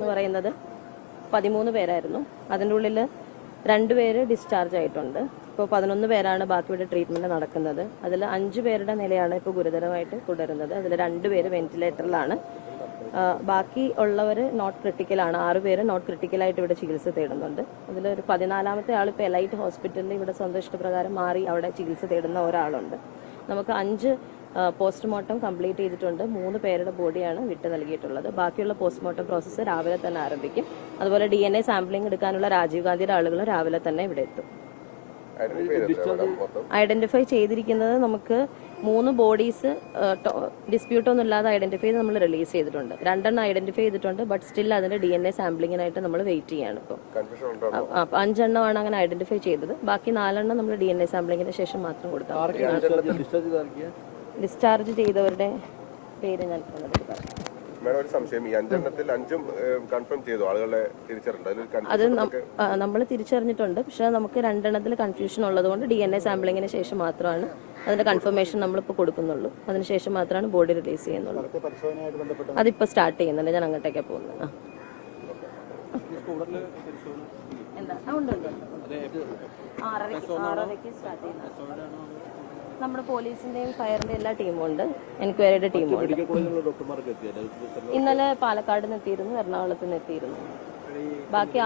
എന്ന് പറയുന്നത് 13 പേരായിരുന്നു. അതിൻ്റെ ഉള്ളിൽ 2 പേര് ഡിസ്ചാർജ് ആയിട്ടുണ്ട്. ഇപ്പോൾ 11 പേരാണ് ബാക്കിയുടെ ട്രീറ്റ്മെൻറ്റ് നടക്കുന്നത്. അതിൽ 5 പേരുടെ നിലയാണ് ഇപ്പോൾ ഗുരുതരമായിട്ട് തുടരുന്നത്. അതിൽ 2 പേര് വെന്റിലേറ്ററിലാണ്. ബാക്കി ഉള്ളവർ നോട്ട് ക്രിട്ടിക്കലാണ്. 6 പേര് നോട്ട് ക്രിട്ടിക്കലായിട്ട് ഇവിടെ ചികിത്സ തേടുന്നുണ്ട്. അതിലൊരു 14ാമത്തെ ആൾ ഇപ്പോൾ എലൈറ്റ് ഹോസ്പിറ്റലിൽ ഇവിടെ സ്വന്തം ഇഷ്ടപ്രകാരം മാറി അവിടെ ചികിത്സ തേടുന്ന ഒരാളുണ്ട്. നമുക്ക് 5 പോസ്റ്റ്മോർട്ടം കംപ്ലീറ്റ് ചെയ്തിട്ടുണ്ട്. 3 പേരുടെ ബോഡിയാണ് വിട്ട് നൽകിയിട്ടുള്ളത്. ബാക്കിയുള്ള പോസ്റ്റ്മോർട്ടം പ്രോസസ്സ് രാവിലെ തന്നെ ആരംഭിക്കും. അതുപോലെ DNA സാമ്പിളിംഗ് എടുക്കാനുള്ള രാജീവ് ഗാന്ധിയുടെ ആളുകൾ രാവിലെ തന്നെ ഇവിടെ എത്തും. ഐഡന്റിഫൈ ചെയ്തിരിക്കുന്നത് നമുക്ക് 3 ബോഡീസ് ഡിസ്പ്യൂട്ടൊന്നും ഇല്ലാതെ ഐഡന്റിഫൈ ചെയ്ത് നമ്മൾ റിലീസ് ചെയ്തിട്ടുണ്ട്. 2 ഐഡന്റിഫൈ ചെയ്തിട്ടുണ്ട്. ബട്ട് സ്റ്റിൽ അതിന്റെ DNA സാമ്പിളിങ്ങിനായിട്ട് നമ്മൾ വെയിറ്റ് ചെയ്യാണ്. ഇപ്പോൾ 5 എണ്ണമാണ് അങ്ങനെ ഐഡന്റിഫൈ ചെയ്തത്. ബാക്കി 4 നമ്മൾ DNA സാമ്പിളിങ്ങിന് ശേഷം മാത്രം കൊടുത്താൽ. ഡിസ്ചാർജ് ചെയ്തവരുടെ പേര് ഞാൻ പറയാം. അത് നമ്മൾ തിരിച്ചറിഞ്ഞിട്ടുണ്ട്. പക്ഷെ നമുക്ക് 2 കൺഫ്യൂഷൻ ഉള്ളതുകൊണ്ട് DNA സാമ്പിളിങ്ങിന് ശേഷം മാത്രമാണ് അതിന്റെ കൺഫർമേഷൻ നമ്മളിപ്പോൾ കൊടുക്കുന്നുള്ളൂ. അതിനുശേഷം മാത്രമാണ് ബോഡി റിലീസ് ചെയ്യുന്നുള്ളൂ. അതിപ്പോൾ സ്റ്റാർട്ട് ചെയ്യുന്നുണ്ട്. ഞാൻ അങ്ങോട്ടേക്കാണ് പോകുന്നത്. എന്താ ഉണ്ട് 6:30 സ്റ്റാർട്ട് ചെയ്യുന്നത്. നമ്മുടെ പോലീസിന്റെയും ഫയറിന്റെയും എല്ലാ ടീമും ഉണ്ട്. എൻക്വയറിയുടെ ടീമും ഉണ്ട്. ഇന്നലെ പാലക്കാട് നിന്ന് എത്തിയിരുന്നു, എറണാകുളത്ത് നിന്ന് എത്തിയിരുന്നു. ബാക്കി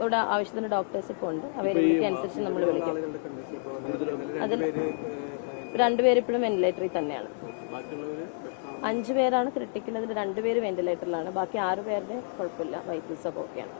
ഇവിടെ ആവശ്യത്തിന് ഡോക്ടേഴ്സ് ഇപ്പോൾ ഉണ്ട്. അവൈലബിലിറ്റി അനുസരിച്ച് നമ്മൾ വിളിക്കും. അതിൽ 2 പേര് ഇപ്പോഴും വെന്റിലേറ്ററിൽ തന്നെയാണ്. 5 പേരാണ് ക്രിട്ടിക്കൽ. അതിൽ 2 പേര് വെന്റിലേറ്ററിലാണ്. ബാക്കി 6 പേരുടെ കുഴപ്പമില്ല, വൈറ്റൽസ് ഒക്കെ ഓക്കെയാണ്.